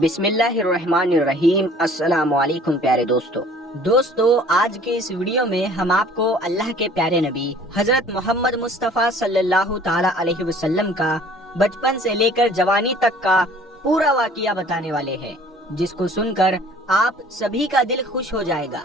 بسم اللہ الرحمن الرحیم۔ السلام علیکم پیارے دوستو آج کے اس ویڈیو میں ہم آپ کو اللہ کے پیارے نبی حضرت محمد مصطفیٰ صلی اللہ تعالی علیہ وسلم کا بچپن سے لے کر جوانی تک کا پورا واقعہ بتانے والے ہیں، جس کو سن کر آپ سبھی کا دل خوش ہو جائے گا۔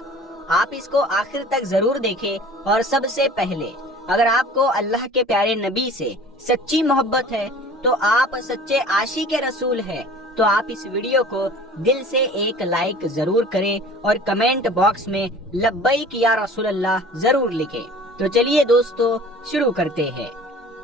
آپ اس کو آخر تک ضرور دیکھیں، اور سب سے پہلے اگر آپ کو اللہ کے پیارے نبی سے سچی محبت ہے تو آپ سچے عاشق رسول ہیں، تو آپ اس ویڈیو کو دل سے ایک لائک ضرور کریں اور کمنٹ باکس میں لبیک یا رسول اللہ ضرور لکھیں۔ تو چلیے دوستو شروع کرتے ہیں۔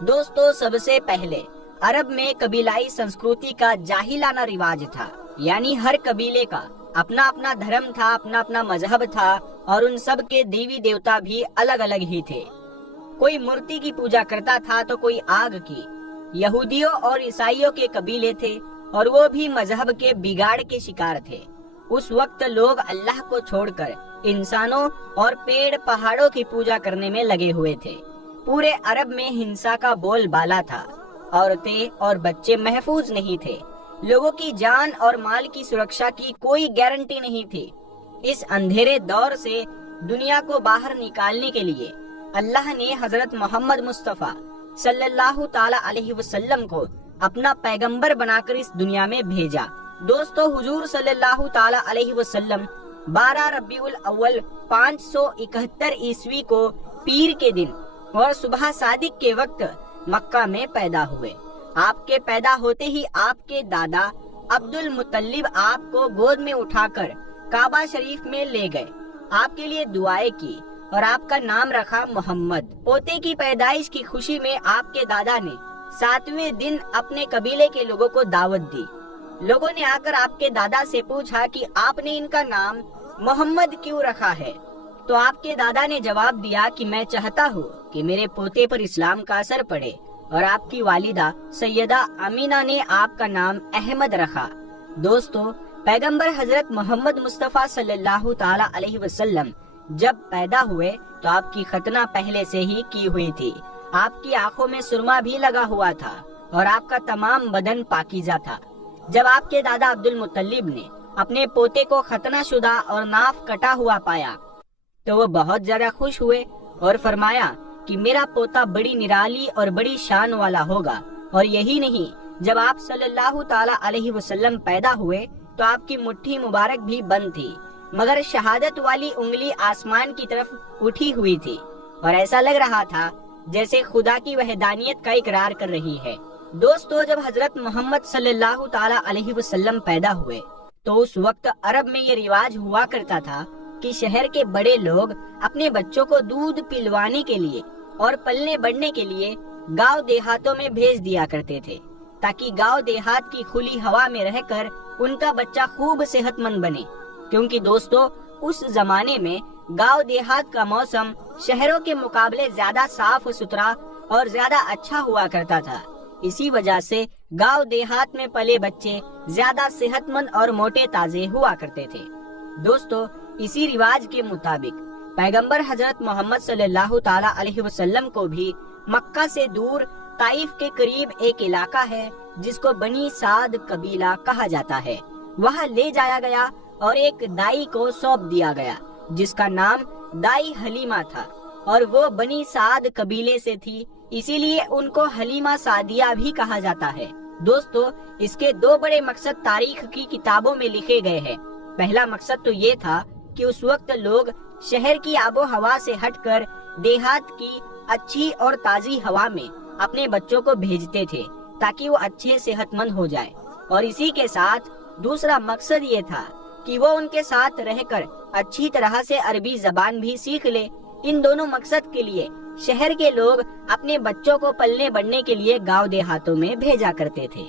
دوستو سب سے پہلے عرب میں قبیلائی سنسکرتی کا جاہلانہ رواج تھا، یعنی ہر قبیلے کا اپنا اپنا دھرم تھا، اپنا اپنا مذہب تھا، اور ان سب کے دیوی دیوتا بھی الگ الگ ہی تھے۔ کوئی مورتی کی پوجا کرتا تھا تو کوئی آگ کی۔ یہودیوں اور عیسائیوں کے قبیلے تھے، اور وہ بھی مذہب کے بگاڑ کے شکار تھے۔ اس وقت لوگ اللہ کو چھوڑ کر انسانوں اور پیڑ پہاڑوں کی پوجا کرنے میں لگے ہوئے تھے۔ پورے عرب میں ہنسا کا بول بالا تھا، عورتیں اور بچے محفوظ نہیں تھے، لوگوں کی جان اور مال کی سرکشا کی کوئی گارنٹی نہیں تھی۔ اس اندھیرے دور سے دنیا کو باہر نکالنے کے لیے اللہ نے حضرت محمد مصطفیٰ صلی اللہ تعالی علیہ وسلم کو اپنا پیغمبر بنا کر اس دنیا میں بھیجا۔ دوستو حضور صلی اللہ تعالی علیہ وسلم 12 ربیع الاول 571 عیسوی کو پیر کے دن اور صبح صادق کے وقت مکہ میں پیدا ہوئے۔ آپ کے پیدا ہوتے ہی آپ کے دادا عبد المطلب آپ کو گود میں اٹھا کر کعبہ شریف میں لے گئے، آپ کے لیے دعائیں کی اور آپ کا نام رکھا محمد۔ پوتے کی پیدائش کی خوشی میں آپ کے دادا نے 7ویں دن اپنے قبیلے کے لوگوں کو دعوت دی۔ لوگوں نے آ کر آپ کے دادا سے پوچھا کہ آپ نے ان کا نام محمد کیوں رکھا ہے؟ تو آپ کے دادا نے جواب دیا کہ میں چاہتا ہوں کہ میرے پوتے پر اسلام کا اثر پڑے، اور آپ کی والدہ سیدہ آمینہ نے آپ کا نام احمد رکھا۔ دوستو پیغمبر حضرت محمد مصطفیٰ صلی اللہ تعالی علیہ وسلم جب پیدا ہوئے تو آپ کی ختنہ پہلے سے ہی کی ہوئی تھی۔ آپ کی آنکھوں میں سرما بھی لگا ہوا تھا، اور آپ کا تمام بدن پاکیزہ تھا۔ جب آپ کے دادا عبد المطلب نے اپنے پوتے کو ختنہ شدہ اور ناف کٹا ہوا پایا تو وہ بہت زیادہ خوش ہوئے اور فرمایا کہ میرا پوتا بڑی نرالی اور بڑی شان والا ہوگا۔ اور یہی نہیں، جب آپ صلی اللہ تعالی علیہ وسلم پیدا ہوئے تو آپ کی مٹھی مبارک بھی بند تھی، مگر شہادت والی انگلی آسمان کی طرف اٹھی ہوئی تھی، اور ایسا لگ رہا تھا جیسے خدا کی وحدانیت کا اقرار کر رہی ہے۔ دوستو جب حضرت محمد صلی اللہ تعالی علیہ وسلم پیدا ہوئے تو اس وقت عرب میں یہ رواج ہوا کرتا تھا کہ شہر کے بڑے لوگ اپنے بچوں کو دودھ پلوانے کے لیے اور پلنے بڑھنے کے لیے گاؤں دیہاتوں میں بھیج دیا کرتے تھے، تاکہ گاؤں دیہات کی کھلی ہوا میں رہ کر ان کا بچہ خوب صحت مند بنے۔ کیونکہ دوستو اس زمانے میں گاؤں دیہات کا موسم شہروں کے مقابلے زیادہ صاف ستھرا اور زیادہ اچھا ہوا کرتا تھا، اسی وجہ سے گاؤں دیہات میں پلے بچے زیادہ صحت مند اور موٹے تازے ہوا کرتے تھے۔ دوستو اسی رواج کے مطابق پیغمبر حضرت محمد صلی اللہ تعالی علیہ وسلم کو بھی مکہ سے دور طائف کے قریب ایک علاقہ ہے جس کو بنی سعد قبیلہ کہا جاتا ہے، وہاں لے جایا گیا اور ایک دائی کو سونپ دیا گیا جس کا نام دائی حلیمہ تھا، اور وہ بنی سعد قبیلے سے تھی، اسی لیے ان کو حلیمہ سعدیہ بھی کہا جاتا ہے۔ دوستو اس کے 2 بڑے مقصد تاریخ کی کتابوں میں لکھے گئے ہیں۔ پہلا مقصد تو یہ تھا کہ اس وقت لوگ شہر کی آب و ہوا سے ہٹ کر دیہات کی اچھی اور تازی ہوا میں اپنے بچوں کو بھیجتے تھے تاکہ وہ اچھے صحت مند ہو جائے، اور اسی کے ساتھ دوسرا مقصد یہ تھا کہ وہ ان کے ساتھ رہ کر اچھی طرح سے عربی زبان بھی سیکھ لے۔ ان دونوں مقصد کے لیے شہر کے لوگ اپنے بچوں کو پلنے بڑھنے کے لیے گاؤں دیہاتوں میں بھیجا کرتے تھے۔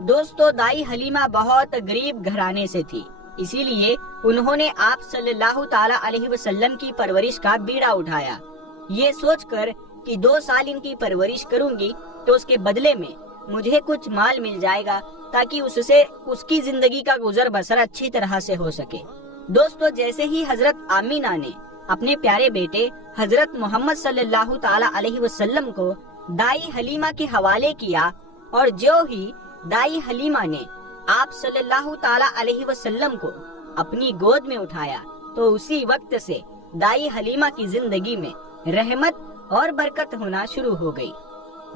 دوستو دائی حلیمہ بہت غریب گھرانے سے تھی، اسی لیے انہوں نے آپ صلی اللہ تعالی علیہ وسلم کی پرورش کا بیڑا اٹھایا، یہ سوچ کر کہ 2 سال ان کی پرورش کروں گی تو اس کے بدلے میں مجھے کچھ مال مل جائے گا تاکہ اس سے اس کی زندگی کا گزر بسر اچھی طرح سے ہو سکے۔ دوستو جیسے ہی حضرت آمینہ نے اپنے پیارے بیٹے حضرت محمد صلی اللہ تعالی علیہ وسلم کو دائی حلیمہ کے حوالے کیا، اور جو ہی دائی حلیمہ نے آپ صلی اللہ تعالی علیہ وسلم کو اپنی گود میں اٹھایا تو اسی وقت سے دائی حلیمہ کی زندگی میں رحمت اور برکت ہونا شروع ہو گئی۔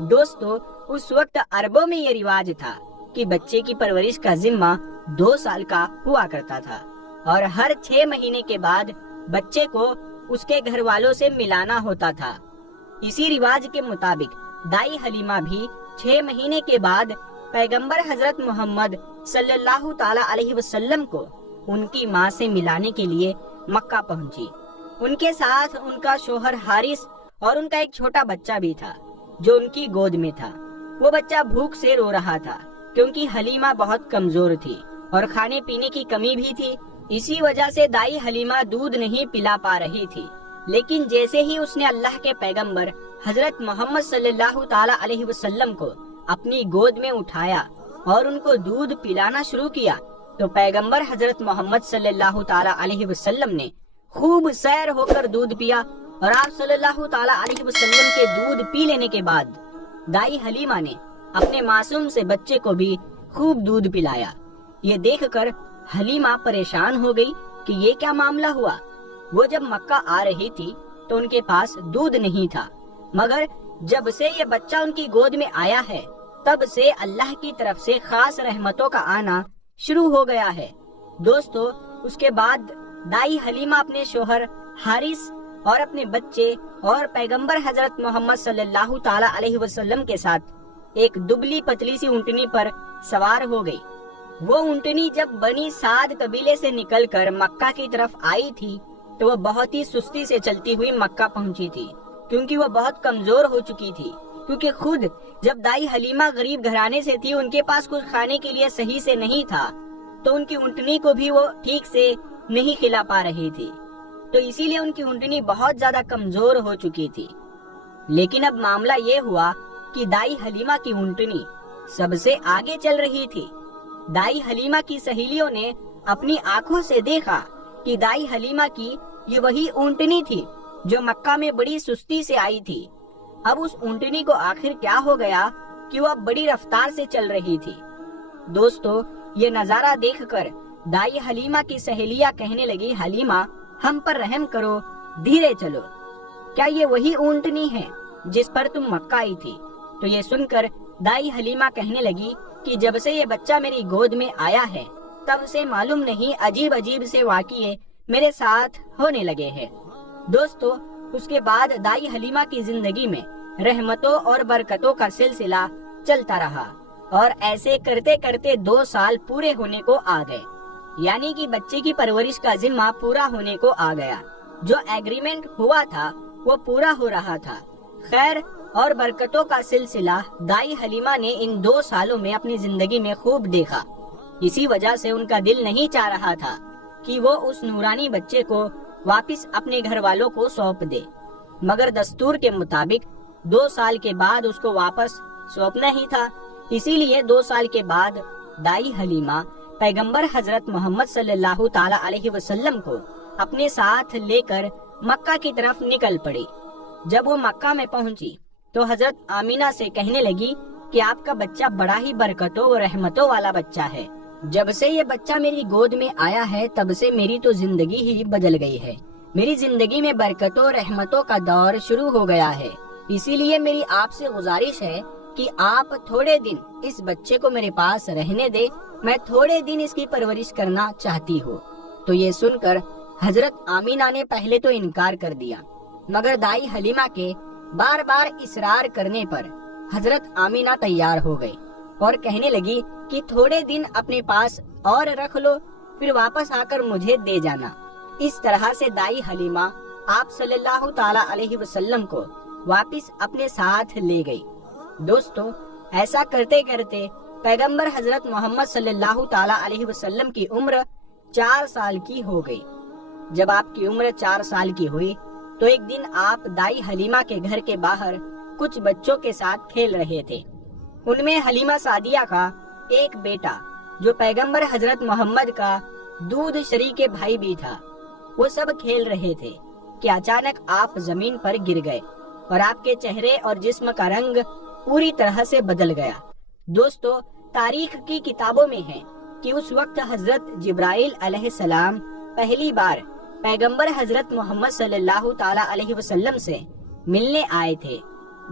دوستو، اس وقت عربوں میں یہ رواج تھا کہ بچے کی پرورش کا ذمہ 2 سال کا ہوا کرتا تھا اور ہر 6 مہینے کے بعد بچے کو اس کے گھر والوں سے ملانا ہوتا تھا۔ اسی رواج کے مطابق دائی حلیمہ بھی 6 مہینے کے بعد پیغمبر حضرت محمد صلی اللہ تعالی علیہ وسلم کو ان کی ماں سے ملانے کے لیے مکہ پہنچی۔ ان کے ساتھ ان کا شوہر حارث اور ان کا ایک چھوٹا بچہ بھی تھا جو ان کی گود میں تھا۔ وہ بچہ بھوک سے رو رہا تھا کیونکہ حلیمہ بہت کمزور تھی اور کھانے پینے کی کمی بھی تھی۔ اسی وجہ سے دائی حلیمہ دودھ نہیں پلا پا رہی تھی، لیکن جیسے ہی اس نے اللہ کے پیغمبر حضرت محمد صلی اللہ تعالی علیہ وسلم کو اپنی گود میں اٹھایا اور ان کو دودھ پلانا شروع کیا تو پیغمبر حضرت محمد صلی اللہ تعالی علیہ وسلم نے خوب سیر ہو کر دودھ پیا، اور آپ صلی اللہ تعالی علیہ وسلم کے دودھ پی لینے کے بعد دائی حلیمہ نے اپنے معصوم سے بچے کو بھی خوب دودھ پلایا۔ یہ دیکھ کر حلیمہ پریشان ہو گئی کہ یہ کیا معاملہ ہوا۔ وہ جب مکہ آ رہی تھی تو ان کے پاس دودھ نہیں تھا، مگر جب سے یہ بچہ ان کی گود میں آیا ہے تب سے اللہ کی طرف سے خاص رحمتوں کا آنا شروع ہو گیا ہے۔ دوستو، اس کے بعد دائی حلیمہ اپنے شوہر حارث اور اپنے بچے اور پیغمبر حضرت محمد صلی اللہ تعالی علیہ وسلم کے ساتھ ایک دبلی پتلی سی اونٹنی پر سوار ہو گئی۔ وہ اونٹنی جب بنی سعد قبیلے سے نکل کر مکہ کی طرف آئی تھی تو وہ بہت ہی سستی سے چلتی ہوئی مکہ پہنچی تھی، کیونکہ وہ بہت کمزور ہو چکی تھی، کیونکہ خود جب دائی حلیمہ غریب گھرانے سے تھی، ان کے پاس کچھ کھانے کے لیے صحیح سے نہیں تھا، تو ان کی اونٹنی کو بھی وہ ٹھیک سے نہیں کھلا پا رہی تھی، تو اسی لیے ان کی اونٹنی بہت زیادہ کمزور ہو چکی تھی۔ لیکن اب معاملہ یہ ہوا کہ دائی حلیمہ کی اونٹنی سب سے آگے چل رہی تھی۔ دائی حلیمہ کی سہیلیوں نے اپنی آنکھوں سے دیکھا کہ دائی حلیمہ کی یہ وہی اونٹنی تھی جو مکہ میں بڑی سستی سے آئی تھی۔ اب اس اونٹنی کو آخر کیا ہو گیا کہ وہ اب بڑی رفتار سے چل رہی تھی۔ دوستو، یہ نظارہ دیکھ کر دائی حلیمہ کی سہیلیاں کہنے لگی، حلیمہ ہم پر رحم کرو، دھیرے چلو، کیا یہ وہی اونٹنی ہے جس پر تم مکہ آئی تھی؟ تو یہ سن کر دائی حلیمہ کہنے لگی کہ جب سے یہ بچہ میری گود میں آیا ہے تب سے معلوم نہیں عجیب عجیب سے واقعے میرے ساتھ ہونے لگے ہیں۔ دوستو، اس کے بعد دائی حلیمہ کی زندگی میں رحمتوں اور برکتوں کا سلسلہ چلتا رہا، اور ایسے کرتے کرتے 2 سال پورے ہونے کو آ گئے، یعنی کہ بچے کی پرورش کا ذمہ پورا ہونے کو آ گیا۔ جو ایگریمنٹ ہوا تھا وہ پورا ہو رہا تھا۔ خیر اور برکتوں کا سلسلہ دائی حلیمہ نے ان 2 سالوں میں اپنی زندگی میں خوب دیکھا۔ اسی وجہ سے ان کا دل نہیں چاہ رہا تھا کہ وہ اس نورانی بچے کو واپس اپنے گھر والوں کو سونپ دے، مگر دستور کے مطابق 2 سال کے بعد اس کو واپس سونپنا ہی تھا۔ اسی لیے 2 سال کے بعد دائی حلیمہ پیغمبر حضرت محمد صلی اللہ تعالی علیہ وسلم کو اپنے ساتھ لے کر مکہ کی طرف نکل پڑی۔ جب وہ مکہ میں پہنچی تو حضرت آمینہ سے کہنے لگی کہ آپ کا بچہ بڑا ہی برکتوں و رحمتوں والا بچہ ہے۔ جب سے یہ بچہ میری گود میں آیا ہے تب سے میری تو زندگی ہی بدل گئی ہے، میری زندگی میں برکتوں و رحمتوں کا دور شروع ہو گیا ہے۔ اسی لیے میری آپ سے گزارش ہے کہ آپ تھوڑے دن اس بچے کو میرے پاس رہنے دے، میں تھوڑے دن اس کی پرورش کرنا چاہتی ہوں۔ تو یہ سن کر حضرت آمینہ نے پہلے تو انکار کر دیا، مگر دائی حلیمہ کے بار بار اصرار کرنے پر حضرت آمینہ تیار ہو گئی اور کہنے لگی کہ تھوڑے دن اپنے پاس اور رکھ لو، پھر واپس آ کر مجھے دے جانا۔ اس طرح سے دائی حلیمہ آپ صلی اللہ تعالی علیہ وسلم کو واپس اپنے ساتھ لے گئی۔ دوستو، ایسا کرتے کرتے پیغمبر حضرت محمد صلی اللہ تعالی علیہ وسلم کی عمر 4 سال کی ہو گئی۔ جب آپ کی عمر 4 سال کی ہوئی تو ایک دن آپ دائی حلیمہ کے گھر کے باہر کچھ بچوں کے ساتھ کھیل رہے تھے۔ ان میں حلیمہ سعدیہ کا ایک بیٹا جو پیغمبر حضرت محمد کا دودھ شریک بھائی بھی تھا، وہ سب کھیل رہے تھے کہ اچانک آپ زمین پر گر گئے اور آپ کے چہرے اور جسم کا رنگ پوری طرح سے بدل گیا۔ دوستو، تاریخ کی کتابوں میں ہے کہ اس وقت حضرت جبرائیل علیہ السلام پہلی بار پیغمبر حضرت محمد صلی اللہ تعالی علیہ وسلم سے ملنے آئے تھے۔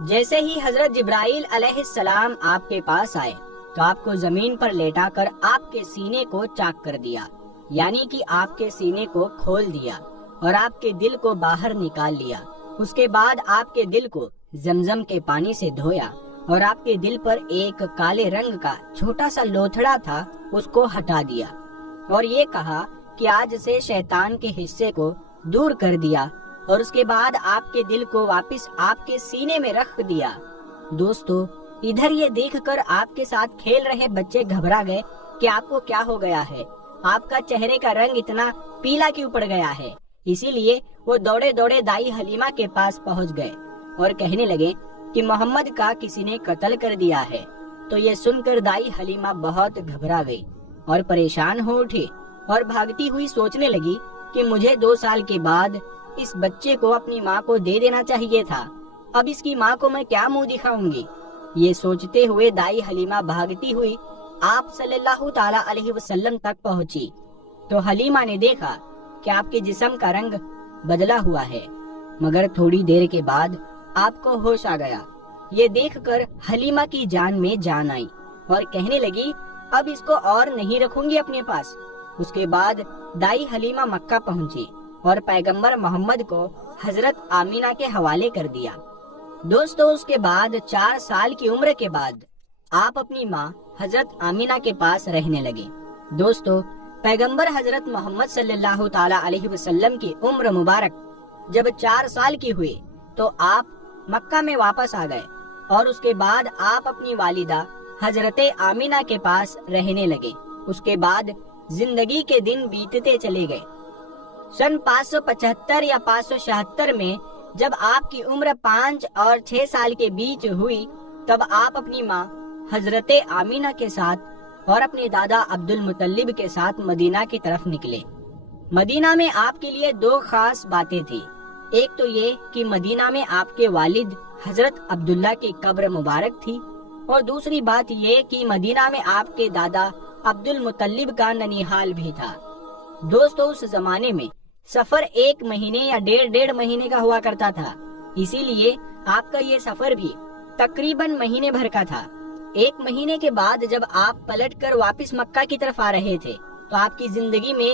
جیسے ہی حضرت جبرائیل علیہ السلام آپ کے پاس آئے تو آپ کو زمین پر لیٹا کر آپ کے سینے کو چاک کر دیا، یعنی کہ آپ کے سینے کو کھول دیا اور آپ کے دل کو باہر نکال لیا۔ اس کے بعد آپ کے دل کو زمزم کے پانی سے دھویا اور آپ کے دل پر ایک کالے رنگ کا چھوٹا سا لوتھڑا تھا، اس کو ہٹا دیا اور یہ کہا کہ آج سے شیطان کے حصے کو دور کر دیا، اور اس کے بعد آپ کے دل کو واپس آپ کے سینے میں رکھ دیا۔ دوستو، ادھر یہ دیکھ کر آپ کے ساتھ کھیل رہے بچے گھبرا گئے کہ آپ کو کیا ہو گیا ہے، آپ کا چہرے کا رنگ اتنا پیلا کیوں پڑ گیا ہے۔ اسی لیے وہ دوڑے دوڑے دائی حلیمہ کے پاس پہنچ گئے اور کہنے لگے کہ محمد کا کسی نے قتل کر دیا ہے۔ تو یہ سن کر دائی حلیمہ بہت گھبرا گئی اور پریشان ہو اٹھی اور بھاگتی ہوئی سوچنے لگی کہ مجھے 2 سال کے بعد اس بچے کو اپنی ماں کو دے دینا چاہیے تھا، اب اس کی ماں کو میں کیا منہ دکھاؤں گی۔ یہ سوچتے ہوئے دائی حلیمہ بھاگتی ہوئی آپ صلی اللہ تعالی علیہ وسلم تک پہنچی تو حلیمہ نے دیکھا کہ آپ کے جسم کا رنگ بدلا ہوا ہے، مگر تھوڑی دیر کے بعد آپ کو ہوش آ گیا۔ یہ دیکھ کر حلیمہ کی جان میں جان آئی اور کہنے لگی اب اس کو اور نہیں رکھوں گی اپنے پاس۔ اس کے بعد دائی حلیمہ مکہ پہنچی اور پیغمبر محمد کو حضرت آمینہ کے حوالے کر دیا۔ دوستو، اس کے بعد 4 سال کی عمر کے بعد آپ اپنی ماں حضرت آمینہ کے پاس رہنے لگے۔ دوستو، پیغمبر حضرت محمد صلی اللہ تعالی علیہ وسلم کی عمر مبارک جب 4 سال کی ہوئی تو آپ مکہ میں واپس آ گئے اور اس کے بعد آپ اپنی والدہ حضرت آمینہ کے پاس رہنے لگے۔ اس کے بعد زندگی کے دن بیتتے چلے گئے۔ سن 575 یا 576 میں جب آپ کی عمر 5 اور 6 سال کے بیچ ہوئی تب آپ اپنی ماں حضرت آمینہ کے ساتھ اور اپنے دادا عبد المطلب کے ساتھ مدینہ کی طرف نکلے۔ مدینہ میں آپ کے لیے 2 خاص باتیں تھی۔ ایک تو یہ کہ مدینہ میں آپ کے والد حضرت عبداللہ کی قبر مبارک تھی، اور دوسری بات یہ کہ مدینہ میں آپ کے دادا عبد المطلب کا ننیحال بھی تھا۔ دوستو، اس زمانے میں سفر 1 مہینے یا 1.5 مہینے کا ہوا کرتا تھا، اسی لیے آپ کا یہ سفر بھی تقریباً مہینے بھر کا تھا۔ 1 مہینے کے بعد جب آپ پلٹ کر واپس مکہ کی طرف آ رہے تھے تو آپ کی زندگی میں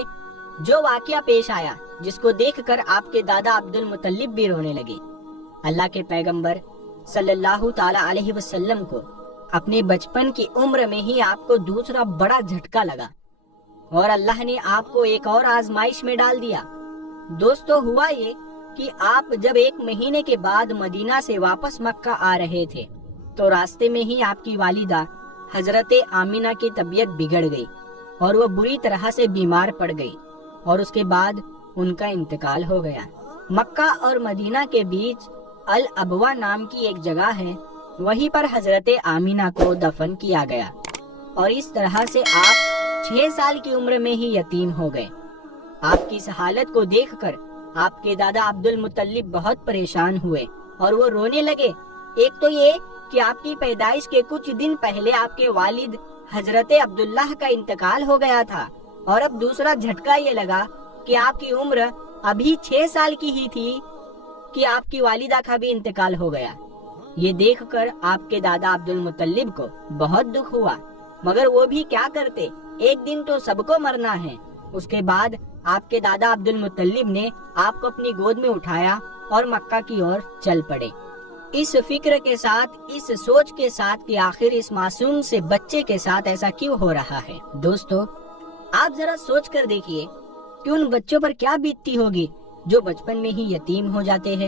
جو واقعہ پیش آیا جس کو دیکھ کر آپ کے دادا عبد المطلب بھی رونے لگے۔ اللہ کے پیغمبر صلی اللہ تعالی علیہ وسلم کو اپنے بچپن کی عمر میں ہی آپ کو دوسرا بڑا جھٹکا لگا اور اللہ نے آپ کو ایک اور آزمائش میں ڈال دیا۔ دوستو، ہوا یہ کہ آپ جب 1 مہینے کے بعد مدینہ سے واپس مکہ آ رہے تھے تو راستے میں ہی آپ کی والدہ حضرت آمینہ کی طبیعت بگڑ گئی اور وہ بری طرح سے بیمار پڑ گئی اور اس کے بعد ان کا انتقال ہو گیا۔ مکہ اور مدینہ کے بیچ الابوا نام کی ایک جگہ ہے، وہیں پر حضرت آمینہ کو دفن کیا گیا اور اس طرح سے آپ 6 سال کی عمر میں ہی یتیم ہو گئے۔ آپ کی اس حالت کو دیکھ کر آپ کے دادا عبد المطلب بہت پریشان ہوئے اور وہ رونے لگے۔ ایک تو یہ کہ آپ کی پیدائش کے کچھ دن پہلے آپ کے والد حضرت عبداللہ کا انتقال ہو گیا تھا، اور اب دوسرا جھٹکا یہ لگا کہ آپ کی عمر ابھی 6 سال کی ہی تھی کہ آپ کی والدہ کا بھی انتقال ہو گیا۔ یہ دیکھ کر آپ کے دادا عبد المطلب کو بہت دکھ ہوا، مگر وہ بھی کیا کرتے، ایک دن تو سب کو مرنا ہے۔ اس کے بعد آپ کے دادا عبد المطلب نے آپ کو اپنی گود میں اٹھایا اور مکہ کی اور چل پڑے، اس فکر کے ساتھ، اس سوچ کے ساتھ کہ آخر اس معصوم سے بچے کے ساتھ ایسا کیوں ہو رہا ہے۔ دوستو، آپ ذرا سوچ کر دیکھیے کہ ان بچوں پر کیا بیتتی ہوگی جو بچپن میں ہی یتیم ہو جاتے ہیں،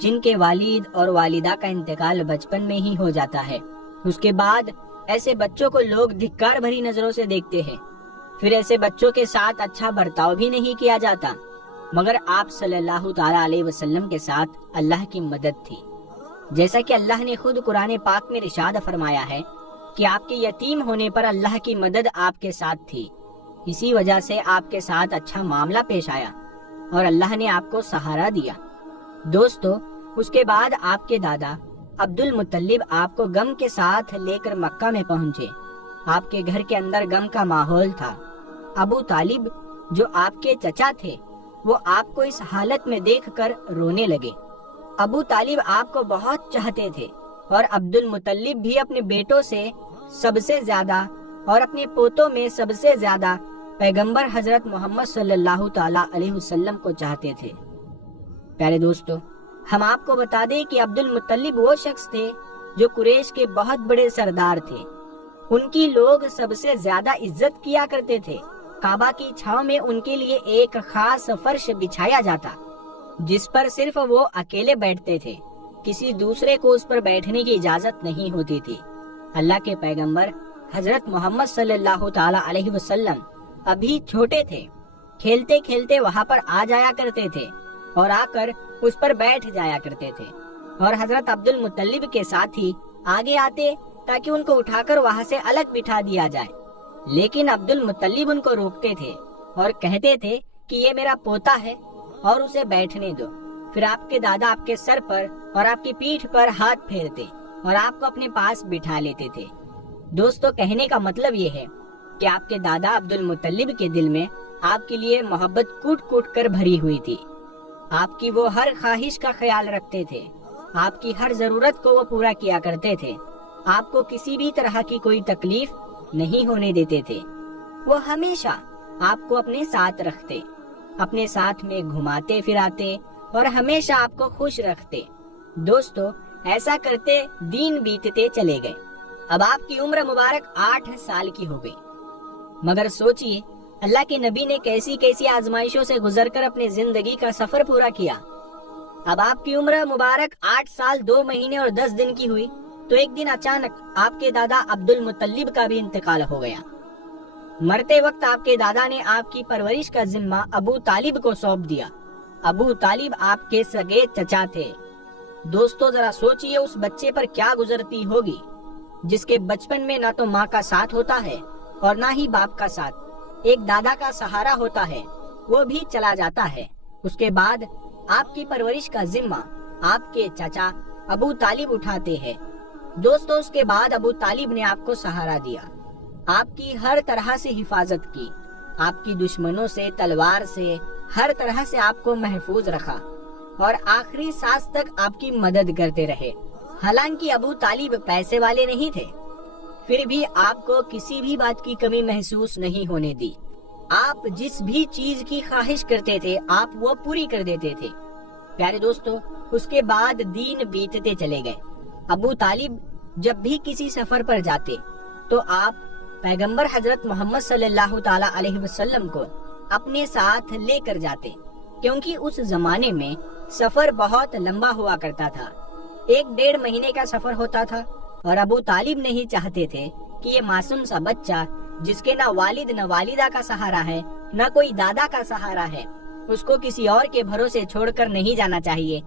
جن کے والد اور والدہ کا انتقال بچپن میں ہی ہو جاتا ہے۔ اس کے بعد ایسے بچوں کو لوگ دھکار بھری نظروں سے دیکھتے ہیں، پھر ایسے بچوں کے ساتھ اچھا برتاؤ بھی نہیں کیا جاتا، مگر آپ صلی اللہ تعالی علیہ وسلم کے ساتھ اللہ کی مدد تھی۔ جیسا کہ اللہ نے خود قرآن پاک میں ارشاد فرمایا ہے کہ آپ کے یتیم ہونے پر اللہ کی مدد آپ کے ساتھ تھی، اسی وجہ سے آپ کے ساتھ اچھا معاملہ پیش آیا اور اللہ نے آپ کو سہارا دیا۔ دوستو، اس کے بعد آپ کے دادا عبد المطلب آپ کو غم کے ساتھ لے کر مکہ میں پہنچے آپ کے گھر کے اندر غم کا ماحول تھا۔ ابو طالب جو آپ کے چچا تھے وہ آپ کو اس حالت میں دیکھ کر رونے لگے۔ ابو طالب آپ کو بہت چاہتے تھے اور عبد المطلب بھی اپنے بیٹوں سے سب سے زیادہ اور اپنے پوتوں میں سب سے زیادہ پیغمبر حضرت محمد صلی اللہ تعالیٰ علیہ وسلم کو چاہتے تھے۔ پیارے دوستو، ہم آپ کو بتا دیں کہ عبد المطلب وہ شخص تھے جو قریش کے بہت بڑے سردار تھے۔ ان کی لوگ سب سے زیادہ عزت کیا کرتے تھے۔ کعبہ کی چھاؤں میں ان کے لیے ایک خاص فرش بچھایا جاتا جس پر صرف وہ اکیلے بیٹھتے تھے، کسی دوسرے کو اس پر بیٹھنے کی اجازت نہیں ہوتی تھی۔ اللہ کے پیغمبر حضرت محمد صلی اللہ تعالیٰ علیہ وسلم ابھی چھوٹے تھے، کھیلتے کھیلتے وہاں پر آ جایا کرتے تھے اور آ کر اس پر بیٹھ جایا کرتے تھے، اور حضرت عبد المطلب کے ساتھ ہی آگے آتے تاکہ ان کو اٹھا کر وہاں سے الگ بٹھا دیا جائے، لیکن عبد المطلب ان کو روکتے تھے اور کہتے تھے کہ یہ میرا پوتا ہے اور اسے بیٹھنے دو۔ پھر آپ کے دادا آپ کے سر پر اور آپ کی پیٹھ پر ہاتھ پھیرتے اور آپ کو اپنے پاس بٹھا لیتے تھے۔ دوستو، کہنے کا مطلب یہ ہے کہ آپ کے دادا عبد المطلب کے دل میں آپ کے لیے محبت کوٹ کوٹ کر بھری ہوئی تھی۔ آپ کی وہ ہر خواہش کا خیال رکھتے تھے، آپ کی ہر ضرورت کو وہ پورا کیا کرتے تھے، آپ کو کسی بھی طرح کی کوئی تکلیف نہیں ہونے دیتے تھے۔ وہ ہمیشہ آپ کو اپنے ساتھ رکھتے، اپنے ساتھ میں گھماتے پھراتے اور ہمیشہ آپ کو خوش رکھتے۔ دوستو، ایسا کرتے دن بیتتے چلے گئے۔ اب آپ کی عمر مبارک 8 سال کی ہو گئی، مگر سوچئے اللہ کے نبی نے کیسی کیسی آزمائشوں سے گزر کر اپنی زندگی کا سفر پورا کیا۔ اب آپ کی عمر مبارک 8 سال 2 مہینے اور 10 دن کی ہوئی تو ایک دن اچانک آپ کے دادا عبد المطلب کا بھی انتقال ہو گیا۔ مرتے وقت آپ کے دادا نے آپ کی پرورش کا ذمہ ابو طالب کو سونپ دیا۔ ابو طالب آپ کے سگے چچا تھے۔ دوستو، ذرا سوچئے اس بچے پر کیا گزرتی ہوگی جس کے بچپن میں نہ تو ماں کا ساتھ ہوتا ہے اور نہ ہی باپ کا ساتھ، ایک دادا کا سہارا ہوتا ہے، وہ بھی چلا جاتا ہے۔ اس کے بعد آپ کی پرورش کا ذمہ آپ کے چچا ابو طالب اٹھاتے ہیں۔ دوستو، اس کے بعد ابو طالب نے آپ کو سہارا دیا، آپ کی ہر طرح سے حفاظت کی، آپ کی دشمنوں سے، تلوار سے، ہر طرح سے آپ کو محفوظ رکھا اور آخری سانس تک آپ کی مدد کرتے رہے۔ حالانکہ ابو طالب پیسے والے نہیں تھے، پھر بھی آپ کو کسی بھی بات کی کمی محسوس نہیں ہونے دی۔ آپ جس بھی چیز کی خواہش کرتے تھے آپ وہ پوری کر دیتے تھے۔ پیارے دوستو، اس کے بعد دن بیتتے چلے گئے۔ ابو طالب جب بھی کسی سفر پر جاتے تو آپ پیغمبر حضرت محمد صلی اللہ تعالیٰ علیہ وسلم کو اپنے ساتھ لے کر جاتے، کیونکہ اس زمانے میں سفر بہت لمبا ہوا کرتا تھا، 1-1.5 مہینے کا سفر ہوتا تھا، اور ابو طالب نہیں چاہتے تھے کہ یہ معصوم سا بچہ جس کے نہ والد نہ والدہ کا سہارا ہے، نہ کوئی دادا کا سہارا ہے، اس کو کسی اور کے بھروسے چھوڑ کر نہیں جانا چاہیے۔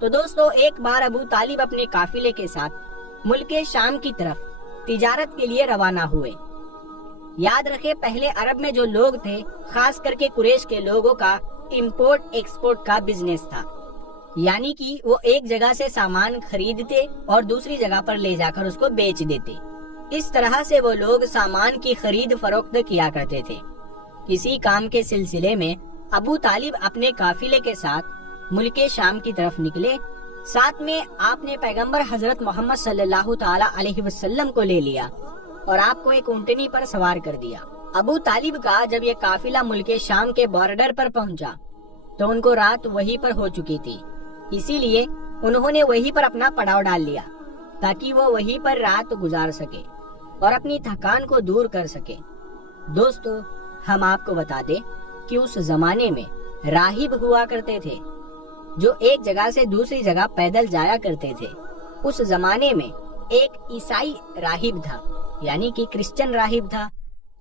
تو دوستو، ایک بار ابو طالب اپنے قافلے کے ساتھ ملک شام کی طرف تجارت کے لیے روانہ ہوئے۔ یاد رکھے، پہلے عرب میں جو لوگ تھے، خاص کر کے قریش کے لوگوں کا امپورٹ ایکسپورٹ کا بزنس تھا، یعنی کہ وہ ایک جگہ سے سامان خریدتے اور دوسری جگہ پر لے جا کر اس کو بیچ دیتے۔ اس طرح سے وہ لوگ سامان کی خرید فروخت کیا کرتے تھے۔ اسی کام کے سلسلے میں ابو طالب اپنے قافلے کے ساتھ ملک شام کی طرف نکلے۔ ساتھ میں آپ نے پیغمبر حضرت محمد صلی اللہ تعالیٰ علیہ وسلم کو لے لیا اور آپ کو ایک اونٹنی پر سوار کر دیا۔ ابو طالب کا جب یہ قافلہ ملک شام کے بارڈر پر پہنچا تو ان کو رات وہیں پر ہو چکی تھی، اسی لیے انہوں نے وہیں پر اپنا پڑاؤ ڈال لیا تاکہ وہ وہیں پر رات گزار سکے اور اپنی تھکان کو دور کر سکے۔ دوستو، ہم آپ کو بتا دیں کہ اس زمانے میں راہب ہوا کرتے تھے جو ایک جگہ سے دوسری جگہ پیدل جایا کرتے تھے۔ اس زمانے میں ایک عیسائی راہب تھا، یعنی کہ کرسچن راہب تھا،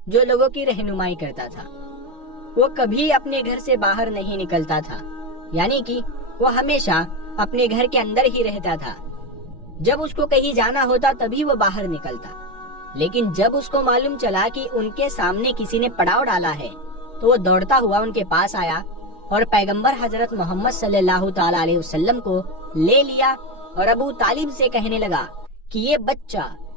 جو لوگوں کی رہنمائی کرتا تھا۔ وہ کبھی اپنے گھر سے باہر نہیں نکلتا تھا، یعنی کہ وہ ہمیشہ اپنے گھر کے اندر ہی رہتا تھا۔ جب اس کو کہیں جانا ہوتا تبھی وہ باہر نکلتا، لیکن جب اس کو معلوم چلا کہ ان کے سامنے کسی نے پڑاؤ ڈالا ہے تو وہ دوڑتا ہوا ان کے پاس آیا اور پیغمبر حضرت محمد صلی اللہ تعالیٰ علیہ وسلم کو لے لیا اور ابو طالب سے کہنے لگا کہ یہ بچہ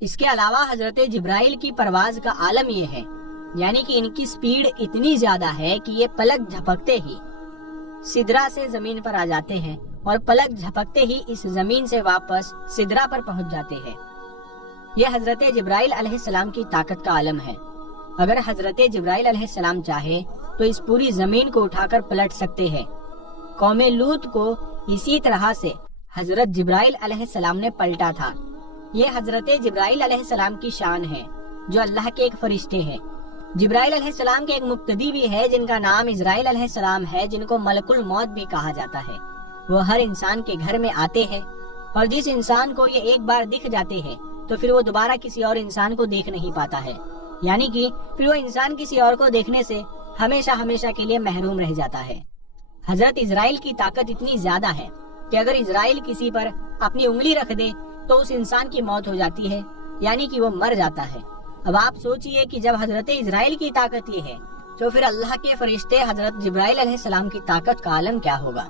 اس کے علاوہ حضرت جبرائیل کی پرواز کا عالم یہ ہے، یعنی کہ ان کی سپیڈ اتنی زیادہ ہے کہ یہ پلک جھپکتے ہی سدرہ سے زمین پر آ جاتے ہیں اور پلک جھپکتے ہی اس زمین سے واپس سدرہ پر پہنچ جاتے ہیں۔ یہ حضرت جبرائیل علیہ السلام کی طاقت کا عالم ہے۔ اگر حضرت جبرائیل علیہ السلام چاہے تو اس پوری زمین کو اٹھا کر پلٹ سکتے ہیں۔ قوم لوط کو اسی طرح سے حضرت جبرائیل علیہ السلام نے پلٹا تھا۔ یہ حضرت جبرائیل علیہ السلام کی شان ہے جو اللہ کے ایک فرشتے ہیں۔ جبرائیل علیہ السلام کے ایک مقتدی بھی ہے جن کا نام اسرائیل علیہ السلام ہے، جن کو ملک الموت بھی کہا جاتا ہے۔ وہ ہر انسان کے گھر میں آتے ہیں اور جس انسان کو یہ ایک بار دکھ جاتے ہیں تو پھر وہ دوبارہ کسی اور انسان کو دیکھ نہیں پاتا ہے، یعنی کہ پھر وہ انسان کسی اور کو دیکھنے سے ہمیشہ ہمیشہ کے لیے محروم رہ جاتا ہے۔ حضرت اسرائیل کی طاقت اتنی زیادہ ہے کہ اگر اسرائیل کسی پر اپنی انگلی رکھ دے تو اس انسان کی موت ہو جاتی ہے، یعنی کہ وہ مر جاتا ہے۔ اب آپ سوچئے کہ جب حضرت اسرائیل کی طاقت یہ ہے تو پھر اللہ کے فرشتے حضرت جبرائیل علیہ السلام کی طاقت کا عالم کیا ہوگا۔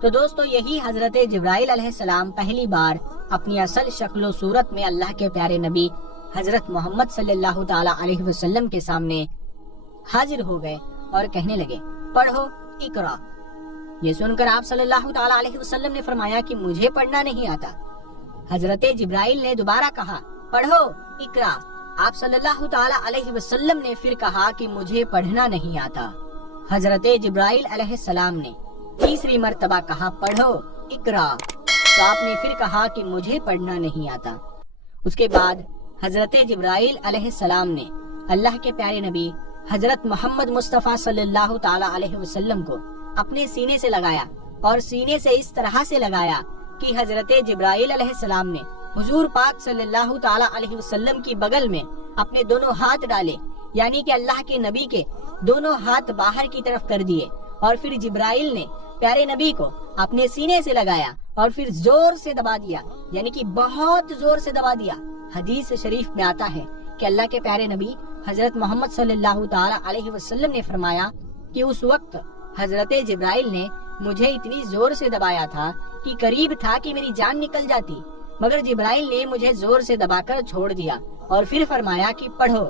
تو دوستو، یہی حضرت جبرائیل علیہ السلام پہلی بار اپنی اصل شکل و صورت میں اللہ کے پیارے نبی حضرت محمد صلی اللہ تعالی علیہ وسلم کے سامنے حاضر ہو گئے اور کہنے لگے، پڑھو اقرا۔ یہ سن کر آپ صلی اللہ تعالی علیہ وسلم نے فرمایا کہ مجھے پڑھنا نہیں آتا۔ حضرت جبرائیل نے دوبارہ کہا، پڑھو اقرا۔ آپ صلی اللہ تعالی علیہ وسلم نے پھر کہا کہ مجھے پڑھنا نہیں آتا۔ حضرت جبرائیل علیہ السلام نے تیسری مرتبہ کہا، پڑھو اقرا۔ تو آپ نے پھر کہا کہ مجھے پڑھنا نہیں آتا۔ اس کے بعد حضرت جبرائیل علیہ السلام نے اللہ کے پیارے نبی حضرت محمد مصطفیٰ صلی اللہ تعالی علیہ وسلم کو اپنے سینے سے لگایا، اور سینے سے اس طرح سے لگایا کہ حضرت جبرائیل علیہ السلام نے حضور پاک صلی اللہ تعالی علیہ وسلم کی بغل میں اپنے دونوں ہاتھ ڈالے، یعنی کہ اللہ کے نبی کے دونوں ہاتھ باہر کی طرف کر دیے، اور پھر جبرائیل نے پیارے نبی کو اپنے سینے سے لگایا اور پھر زور سے دبا دیا، یعنی کہ بہت زور سے دبا دیا۔ حدیث شریف میں آتا ہے کہ اللہ کے پیارے نبی حضرت محمد صلی اللہ تعالی علیہ وسلم نے فرمایا کہ اس وقت حضرت جبرائیل نے مجھے اتنی زور سے دبایا تھا کہ قریب تھا کہ میری جان نکل جاتی، مگر جبرائیل نے مجھے زور سے دبا کر چھوڑ دیا اور پھر فرمایا کہ پڑھو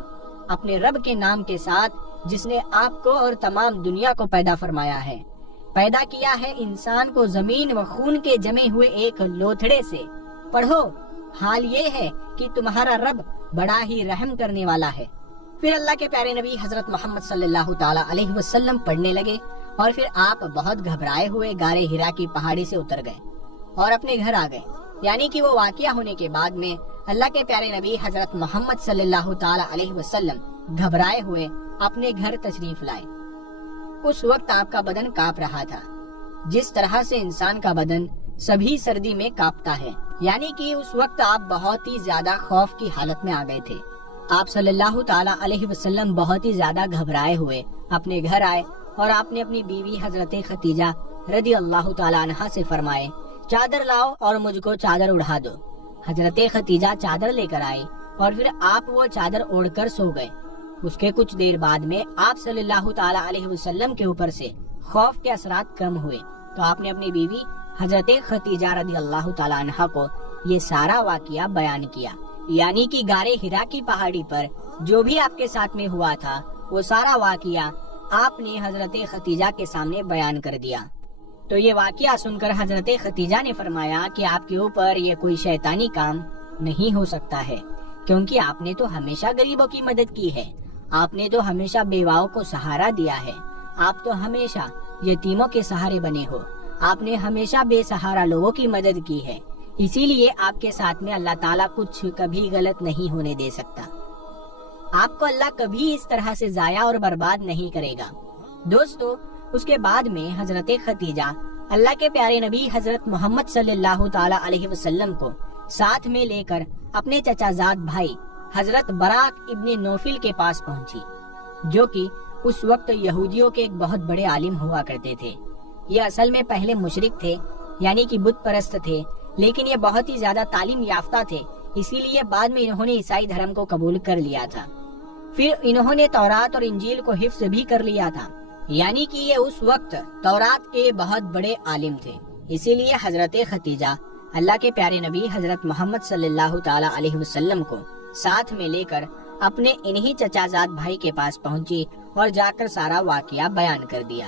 اپنے رب کے نام کے ساتھ جس نے آپ کو اور تمام دنیا کو پیدا فرمایا ہے، پیدا کیا ہے انسان کو زمین و خون کے جمے ہوئے ایک لوتھڑے سے۔ پڑھو، حال یہ ہے کہ تمہارا رب بڑا ہی رحم کرنے والا ہے۔ پھر اللہ کے پیارے نبی حضرت محمد صلی اللہ تعالی علیہ وسلم پڑھنے لگے، اور پھر آپ بہت گھبرائے ہوئے غار ہرا کی پہاڑی سے اتر گئے اور اپنے گھر آ گئے، یعنی کہ وہ واقعہ ہونے کے بعد میں اللہ کے پیارے نبی حضرت محمد صلی اللہ تعالی علیہ وسلم گھبرائے ہوئے اپنے گھر تشریف لائے۔ اس وقت آپ کا بدن کانپ رہا تھا، جس طرح سے انسان کا بدن سبھی سردی میں کانپتا ہے، یعنی کہ اس وقت آپ بہت ہی زیادہ خوف کی حالت میں آ گئے تھے۔ آپ صلی اللہ تعالی علیہ وسلم بہت ہی زیادہ گھبرائے ہوئے اپنے گھر آئے، اور آپ نے اپنی بیوی حضرت ختیجہ رضی اللہ تعالی عنہا سے فرمائے، چادر لاؤ اور مجھ کو چادر اڑا دو۔ حضرت ختیجہ چادر لے کر آئی اور پھر آپ وہ چادر اوڑھ کر سو گئے۔ اس کے کچھ دیر بعد میں آپ صلی اللہ تعالی علیہ وسلم کے اوپر سے خوف کے اثرات کم ہوئے، تو آپ نے اپنی بیوی حضرت ختیجہ رضی اللہ تعالی عنہا کو یہ سارا واقعہ بیان کیا، یعنی کہ غار ہرا کی پہاڑی پر جو بھی آپ کے ساتھ میں ہوا تھا وہ سارا واقعہ آپ نے حضرت ختیجہ کے سامنے بیان کر دیا۔ تو یہ واقعہ سن کر حضرت ختیجہ نے فرمایا کہ آپ کے اوپر یہ کوئی شیطانی کام نہیں ہو سکتا ہے، کیونکہ آپ نے تو ہمیشہ غریبوں کی مدد کی ہے، آپ نے تو ہمیشہ بیواؤں کو سہارا دیا ہے، آپ تو ہمیشہ یتیموں کے سہارے بنے ہو، آپ نے ہمیشہ بے سہارا لوگوں کی مدد کی ہے، اسی لیے آپ کے ساتھ میں اللہ تعالیٰ کچھ کبھی غلط نہیں ہونے دے سکتا، آپ کو اللہ کبھی اس طرح سے ضائع اور برباد نہیں کرے گا۔ دوستو، اس کے بعد میں حضرت ختیجہ اللہ کے پیارے نبی حضرت محمد صلی اللہ تعالی علیہ وسلم کو ساتھ میں لے کر اپنے چچا زاد بھائی حضرت براق ابن نوفل کے پاس پہنچی، جو کہ اس وقت یہودیوں کے ایک بہت بڑے عالم ہوا کرتے تھے۔ یہ اصل میں پہلے مشرک تھے، یعنی کہ بت پرست تھے، لیکن یہ بہت ہی زیادہ تعلیم یافتہ تھے، اسی لیے بعد میں انہوں نے عیسائی دھرم کو قبول کر لیا تھا۔ پھر انہوں نے تورات اور انجیل کو حفظ بھی کر لیا تھا، یعنی کہ یہ اس وقت تورات کے بہت بڑے عالم تھے، اسی لیے حضرت ختیجہ اللہ کے پیارے نبی حضرت محمد صلی اللہ تعالی علیہ وسلم کو ساتھ میں لے کر اپنے انہی چچا زاد بھائی کے پاس پہنچی اور جا کر سارا واقعہ بیان کر دیا۔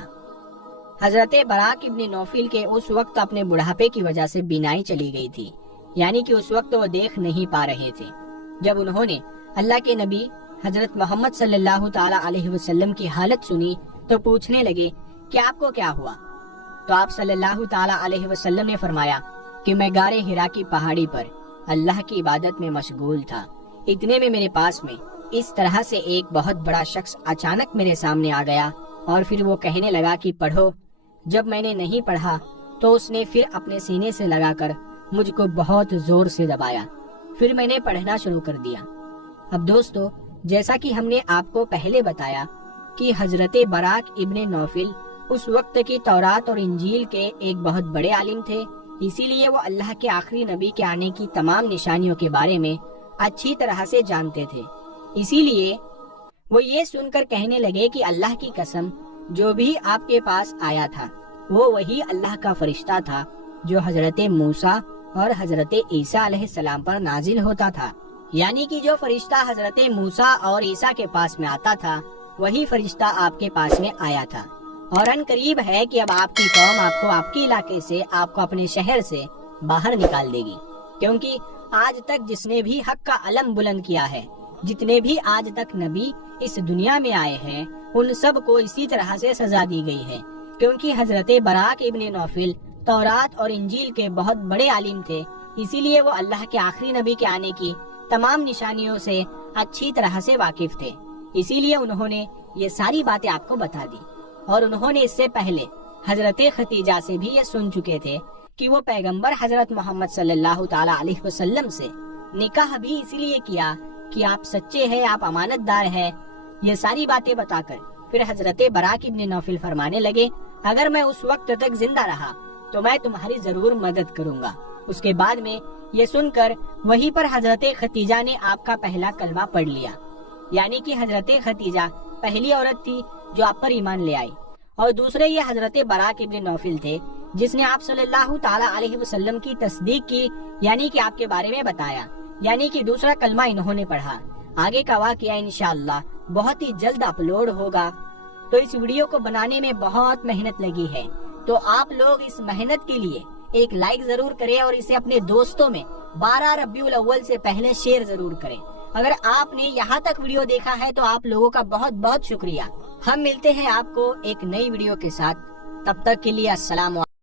حضرت براق ابن نوفل کے اس وقت اپنے بڑھاپے کی وجہ سے بینائی چلی گئی تھی، یعنی کہ اس وقت وہ دیکھ نہیں پا رہے تھے۔ جب انہوں نے اللہ کے نبی حضرت محمد صلی اللہ تعالی علیہ وسلم کی حالت سنی تو پوچھنے لگے کہ آپ کو کیا ہوا؟ تو آپ صلی اللہ تعالی علیہ وسلم نے فرمایا کہ میں غار حرا کی پہاڑی پر اللہ کی عبادت میں مشغول تھا، اتنے میں میرے پاس میں اس طرح سے ایک بہت بڑا شخص اچانک میرے سامنے آ گیا اور پھر وہ کہنے لگا کہ پڑھو۔ جب میں نے نہیں پڑھا تو اس نے پھر اپنے سینے سے لگا کر مجھ کو بہت زور سے دبایا، پھر میں نے پڑھنا شروع کر دیا۔ اب دوستو، جیسا کہ ہم نے آپ کو پہلے بتایا کہ حضرت براق ابن نوفل اس وقت کی تورات اور انجیل کے ایک بہت بڑے عالم تھے، اسی لیے وہ اللہ کے آخری نبی کے آنے کی تمام نشانیوں کے بارے میں اچھی طرح سے جانتے تھے۔ اسی لیے وہ یہ سن کر کہنے لگے کہ اللہ کی قسم، جو بھی آپ کے پاس آیا تھا وہ وہی اللہ کا فرشتہ تھا جو حضرت موسیٰ اور حضرت عیسیٰ علیہ السلام پر نازل ہوتا تھا، یعنی کہ جو فرشتہ حضرت موسیٰ اور عیسیٰ کے پاس میں آتا تھا وہی فرشتہ آپ کے پاس میں آیا تھا۔ اور ان قریب ہے کہ اب آپ کی قوم آپ کو آپ کے علاقے سے، آپ کو اپنے شہر سے باہر نکال دے گی، کیونکہ آج تک جس نے بھی حق کا علم بلند کیا ہے، جتنے بھی آج تک نبی اس دنیا میں آئے ہیں، ان سب کو اسی طرح سے سزا دی گئی ہے، کیونکہ حضرت براق ابن نوفل تورات اور انجیل کے بہت بڑے عالم تھے، اسی لیے وہ اللہ کے آخری نبی کے آنے کی تمام نشانیوں سے اچھی طرح سے واقف تھے، اسی لیے انہوں نے یہ ساری باتیں آپ کو بتا دی۔ اور انہوں نے اس سے پہلے حضرت ختیجہ سے بھی یہ سن چکے تھے کہ وہ پیغمبر حضرت محمد صلی اللہ تعالی علیہ وسلم سے نکاح بھی اسی لیے کیا کہ آپ سچے ہیں، آپ امانت دار ہیں۔ یہ ساری باتیں بتا کر پھر حضرت براق ابن نوفل فرمانے لگے، اگر میں اس وقت تک زندہ رہا تو میں تمہاری ضرور مدد کروں گا۔ اس کے بعد میں یہ سن کر وہیں پر حضرت ختیجہ نے آپ کا پہلا کلمہ پڑھ لیا، یعنی کہ حضرت ختیجہ پہلی عورت تھی جو آپ پر ایمان لے آئی، اور دوسرے یہ حضرت براق ابن نوفل تھے جس نے آپ صلی اللہ تعالی علیہ وسلم کی تصدیق کی، یعنی کہ آپ کے بارے میں بتایا، یعنی کہ دوسرا کلمہ انہوں نے پڑھا۔ آگے کا واقعہ انشاءاللہ بہت ہی جلد اپلوڈ ہوگا، تو اس ویڈیو کو بنانے میں بہت محنت لگی ہے، تو آپ لوگ اس محنت کے لیے ایک لائک ضرور کریں اور اسے اپنے دوستوں میں 12 ربیع الاول سے پہلے شیئر ضرور کریں۔ اگر آپ نے یہاں تک ویڈیو دیکھا ہے تو آپ لوگوں کا بہت بہت شکریہ۔ ہم ملتے ہیں آپ کو ایک نئی ویڈیو کے ساتھ، تب تک کے لیے السلام علیکم۔